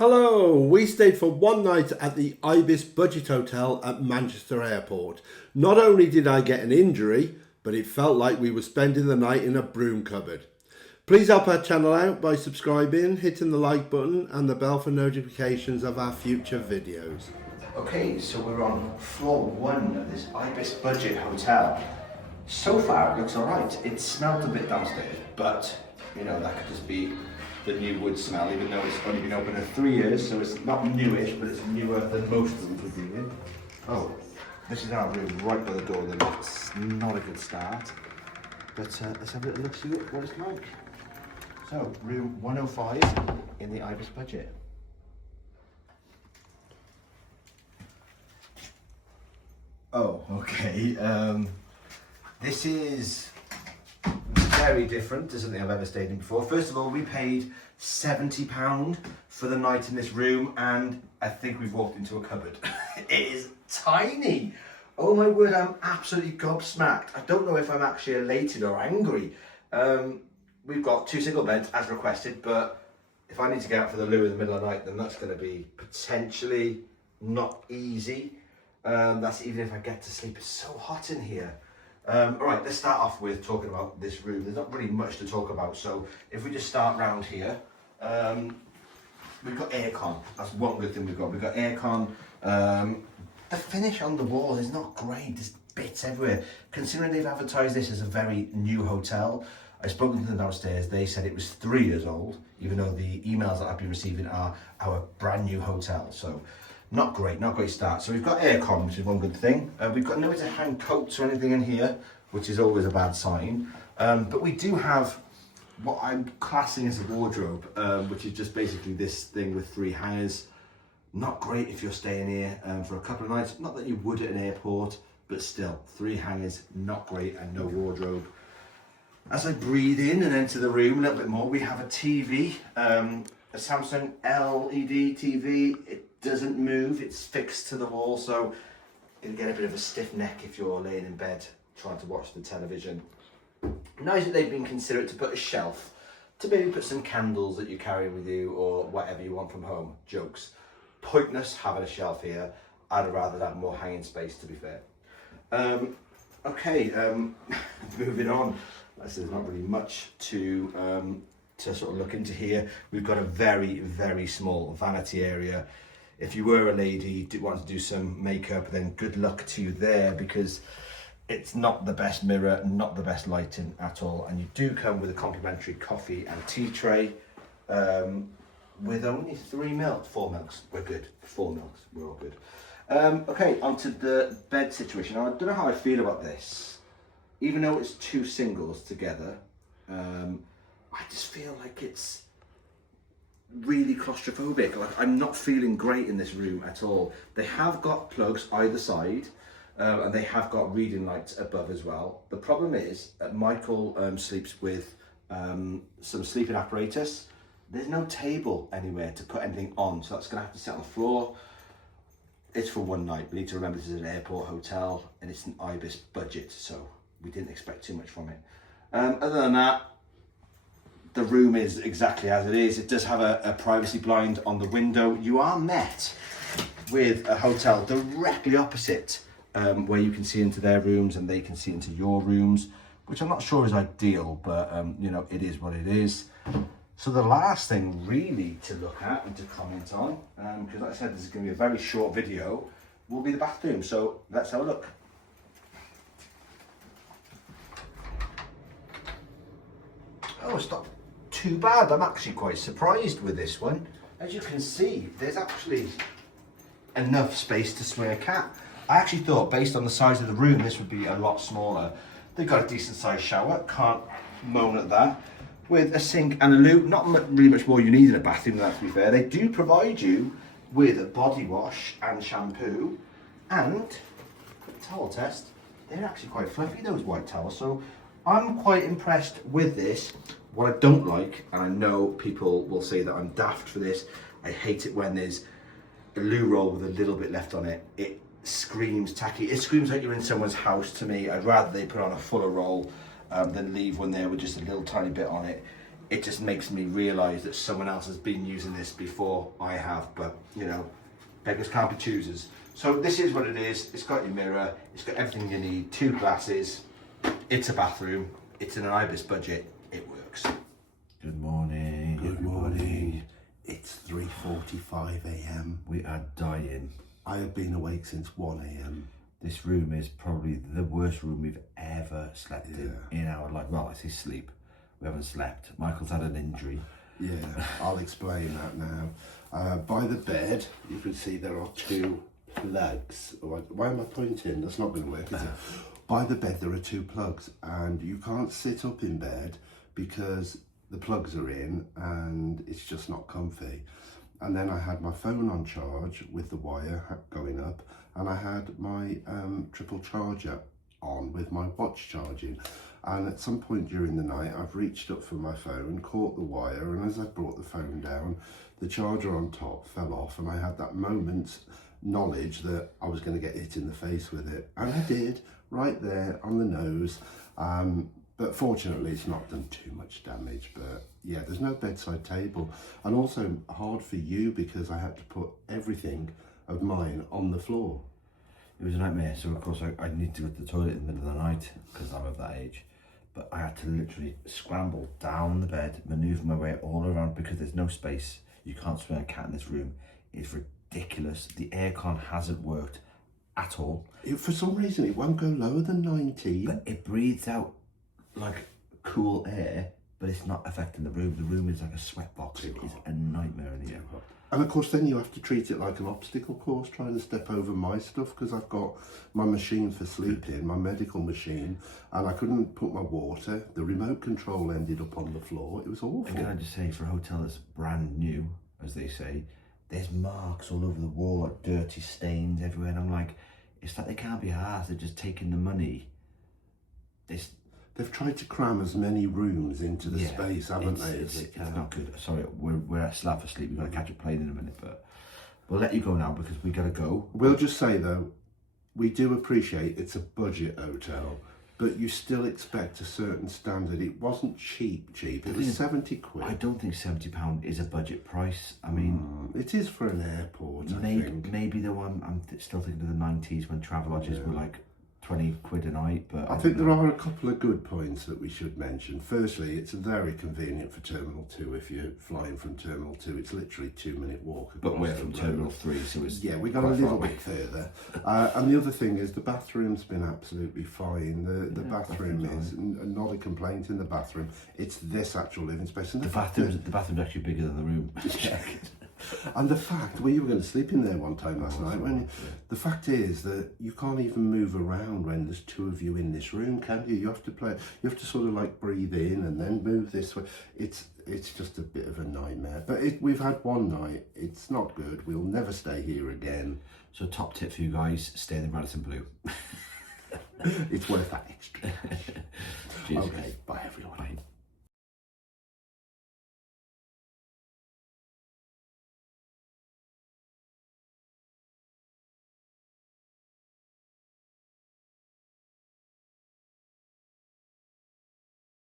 Hello, we stayed for one night at the Ibis Budget Hotel at Manchester Airport. Not only did I get an injury, but it felt like we were spending the night in a broom cupboard. Please help our channel out by subscribing, hitting the like button and the bell for notifications of our future videos. Okay, so we're on floor 1 of this Ibis Budget Hotel. So far it looks alright. It smelled a bit downstairs, but you know, that could just be the new wood smell, even though it's only been open for 3 years, so it's not newish, but it's newer than most rooms we've been in. Oh, this is our room right by the door, then that's not a good start. But let's have a little look, see what it's like. So, room 105 in the Ibis Budget. Oh, okay. This is very different to something I've ever stayed in before. First of all, we paid £70 for the night in this room, and I think we've walked into a cupboard. It is tiny. Oh my word, I'm absolutely gobsmacked. I don't know if I'm actually elated or angry. We've got 2 single beds as requested, but if I need to get out for the loo in the middle of the night, then that's going to be potentially not easy. That's even if I get to sleep. It's so hot in here. All right, let's start off with talking about this room. There's not really much to talk about, so if we just start round here, we've got aircon. That's one good thing we've got. We've got aircon. The finish on the wall is not great. There's bits everywhere. Considering they've advertised this as a very new hotel, I've spoken to them downstairs. They said it was 3 years old, even though the emails that I've been receiving are our brand new hotel. So not great start. So we've got aircon, which is one good thing. We've got nowhere to hang coats or anything in here, which is always a bad sign. But we do have what I'm classing as a wardrobe, which is just basically this thing with 3 hangers. Not great if you're staying here for a couple of nights. Not that you would at an airport, but still, 3 hangers, not great, and no wardrobe. As I breathe in and enter the room a little bit more, we have a TV, a Samsung LED TV. It doesn't move, it's fixed to the wall, so you'll get a bit of a stiff neck if you're laying in bed trying to watch the television. Nice that they've been considerate to put a shelf to maybe put some candles that you carry with you or whatever you want from home. Jokes. Pointless having a shelf here. I'd rather have more hanging space, to be fair. Moving on. There's not really much to sort of look into here. We've got a very, very small vanity area. If you were a lady, want to do some makeup, then good luck to you there, because it's not the best mirror, not the best lighting at all. And you do come with a complimentary coffee and tea tray with only 4 milks. We're good. 4 milks, we're all good. Okay, onto the bed situation. Now, I don't know how I feel about this. Even though it's 2 singles together, I just feel like it's really claustrophobic. Like, I'm not feeling great in this room at all. They have got plugs either side, and they have got reading lights above as well. The problem is that Michael sleeps with some sleeping apparatus. There's no table anywhere to put anything on, so that's gonna have to sit on the floor. It's for one night. We need to remember this is an airport hotel and it's an Ibis budget, so we didn't expect too much from it. Other than that, the room is exactly as it is. It does have a privacy blind on the window. You are met with a hotel directly opposite, where you can see into their rooms and they can see into your rooms, which I'm not sure is ideal, but you know, it is what it is. So the last thing really to look at and to comment on, because like I said, this is going to be a very short video, will be the bathroom. So let's have a look. Oh, it's not too bad. I'm actually quite surprised with this one. As you can see, there's actually enough space to swing a cat. I actually thought, based on the size of the room, this would be a lot smaller. They've got a decent sized shower, can't moan at that. With a sink and a loo, not really much more you need in a bathroom, that to be fair. They do provide you with a body wash and shampoo, and towel test. They're actually quite fluffy, those white towels, so I'm quite impressed with this. What I don't like, and I know people will say that I'm daft for this, I hate it when there's a loo roll with a little bit left on it. It screams tacky. It screams like you're in someone's house to me. I'd rather they put on a fuller roll than leave one there with just a little tiny bit on it. it just makes me realise that someone else has been using this before I have, but you know, beggars can't be choosers. So this is what it is. It's got your mirror, it's got everything you need, 2 glasses, it's a bathroom, it's in an Ibis budget, it works. Good morning. Good morning. It's 3:45 a.m. We are dying. I have been awake since 1 a.m. This room is probably the worst room we've ever slept in our life. Well, I say sleep. We haven't slept. Michael's had an injury. Yeah, I'll explain that now. By the bed, you can see there are 2 plugs. Why am I pointing? That's not going to work, is it? By the bed, there are 2 plugs, and you can't sit up in bed because the plugs are in and it's just not comfy. And then I had my phone on charge with the wire going up, and I had my triple charger on with my watch charging. And at some point during the night, I've reached up for my phone, caught the wire, and as I brought the phone down, the charger on top fell off, and I had that moment's knowledge that I was going to get hit in the face with it. And I did, right there on the nose. But fortunately, it's not done too much damage. But yeah, there's no bedside table. And also hard for you because I had to put everything of mine on the floor. It was a nightmare. So of course I need to go to the toilet in the middle of the night because I'm of that age. But I had to literally scramble down the bed, manoeuvre my way all around because there's no space. You can't swing a cat in this room. It's ridiculous. The aircon hasn't worked at all. For some reason, it won't go lower than 19. But it breathes out like cool air, but it's not affecting the room. The room is like a sweat box. It is a nightmare in here. And of course, then you have to treat it like an obstacle course, trying to step over my stuff, because I've got my machine for sleeping, my medical machine, and I couldn't put my water. The remote control ended up on the floor. It was awful. And can I just say, for a hotel that's brand new, as they say, there's marks all over the wall, like dirty stains everywhere. And I'm like, it's like they can't be arsed. They're just taking the money. They've tried to cram as many rooms into the space, haven't they? It's not good. Sorry, we're at slap for sleep. We've got to catch a plane in a minute, but we'll let you go now because we got to go. We'll just say, though, we do appreciate it's a budget hotel, but you still expect a certain standard. It wasn't cheap. It was 70 quid. I don't think £70 is a budget price. I mean... it is for an airport, I think. Maybe the one, I'm still thinking of the 90s when Travelodges were like 20 quid a night, but I think there are a couple of good points that we should mention. Firstly, it's very convenient for Terminal 2. If you're flying from Terminal 2, it's literally a 2-minute walk. But we're from Terminal 3, so it's... Yeah, we got a little bit further. And the other thing is the bathroom's been absolutely fine. The bathroom is not a complaint in the bathroom. It's this actual living space. And the bathroom's actually bigger than the room. And the fact, you were going to sleep in there one time last night, the fact is that you can't even move around when there's 2 of you in this room, can you? You have to sort of like breathe in and then move this way. It's just a bit of a nightmare. But we've had one night, it's not good. We'll never stay here again. So top tip for you guys, stay in the Radisson Blue. It's worth that extra. Cheers. Okay, bye everyone. Bye.